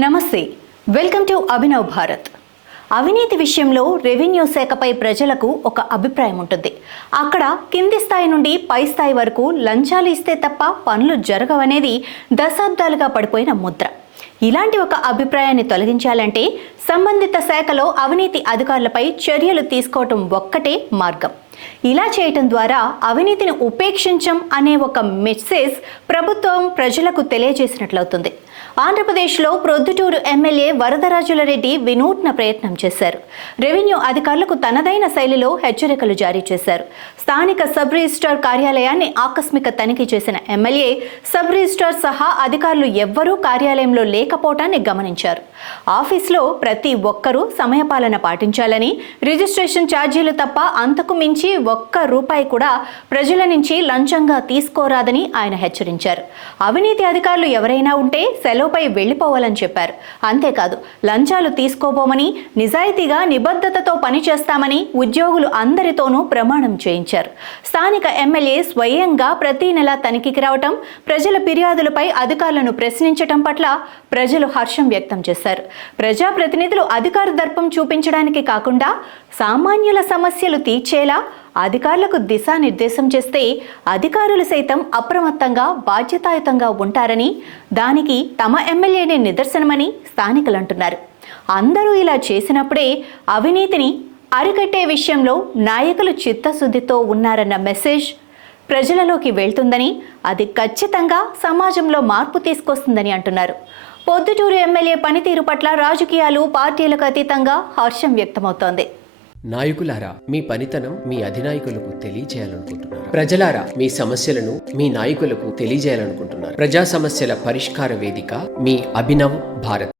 నమస్తే, welcome to Abhinav Bharat. అవినీతి విషయంలో రెవెన్యూ శాఖపై ప్రజలకు ఒక అభిప్రాయం ఉంటుంది. అక్కడ కింది స్థాయి నుండి పై స్థాయి వరకు లంచాలు ఇస్తే తప్ప పనులు జరగవనేది దశాబ్దాలుగా పడిపోయిన ముద్ర. ఇలాంటి ఒక అభిప్రాయాన్ని తొలగించాలంటే సంబంధిత శాఖలో అవినీతి అధికారులపై చర్యలు తీసుకోవటం ఒక్కటే మార్గం. ఇలా చేయటం ద్వారా అవినీతిని ఉపేక్షించం అనే ఒక మెసేజ్ ప్రభుత్వం ప్రజలకు తెలియజేసినట్లవుతుంది. ఆంధ్రప్రదేశ్లో ప్రొద్దుటూరు ఎమ్మెల్యే వరదరాజులరెడ్డి వినూత్న ప్రయత్నం చేశారు. రెవెన్యూ అధికారులకు తనదైన శైలిలో హెచ్చరికలు జారీ చేశారు. స్థానిక సబ్ రిజిస్ట్రార్ కార్యాలయాన్ని ఆకస్మిక తనిఖీ చేసిన ఎమ్మెల్యే సబ్ రిజిస్ట్రార్ సహా అధికారులు ఎవ్వరూ కార్యాలయంలో లేకపోవటాన్ని గమనించారు. ఆఫీస్లో ప్రతి ఒక్కరూ సమయపాలన పాటించాలని, రిజిస్ట్రేషన్ ఛార్జీలు తప్ప అంతకు మించి ఒక్క రూపాయి కూడా ప్రజల నుంచి లంచంగా తీసుకోరాదని ఆయన హెచ్చరించారు. అవినీతి అధికారులు ఎవరైనా ఉంటే సెలవుపై వెళ్లిపోవాలని చెప్పారు. అంతేకాదు, లంచాలు తీసుకోబోమని, నిజాయితీగా నిబద్ధతతో పనిచేస్తామని ఉద్యోగులు అందరితోనూ ప్రమాణం చేయించారు. స్థానిక ఎమ్మెల్యే స్వయంగా ప్రతి నెల తనిఖీకి రావటం, ప్రజల ఫిర్యాదులపై అధికారులను ప్రశ్నించటం పట్ల ప్రజలు హర్షం వ్యక్తం చేశారు. ప్రజాప్రతినిధులు అధికార దర్పం చూపించడానికి కాకుండా సామాన్యుల సమస్యలు తీర్చేలా అధికారులకు దిశానిర్దేశం చేస్తే అధికారులు సైతం అప్రమత్తంగా బాధ్యతాయుతంగా ఉంటారని, దానికి తమ ఎమ్మెల్యేనే నిదర్శనమని స్థానికులు అంటున్నారు. అందరూ ఇలా చేసినప్పుడే అవినీతిని అరికట్టే విషయంలో నాయకులు చిత్తశుద్ధితో ఉన్నారన్న మెసేజ్ ప్రజలలోకి వెళ్తుందని, అది ఖచ్చితంగా సమాజంలో మార్పు తీసుకొస్తుందని అంటున్నారు. పొద్దుటూరు ఎమ్మెల్యే పనితీరు పట్ల రాజకీయాలు, పార్టీలకు అతీతంగా హర్షం వ్యక్తమవుతోంది. నాయకులారా, మీ పనితనం మీ అధినాయకులకు తెలియజేయాలనుకుంటున్నారు. ప్రజలారా, మీ సమస్యలను మీ నాయకులకు తెలియజేయాలనుకుంటున్నారు. ప్రజా సమస్యల పరిష్కార వేదిక మీ అభినవ్ భారత్.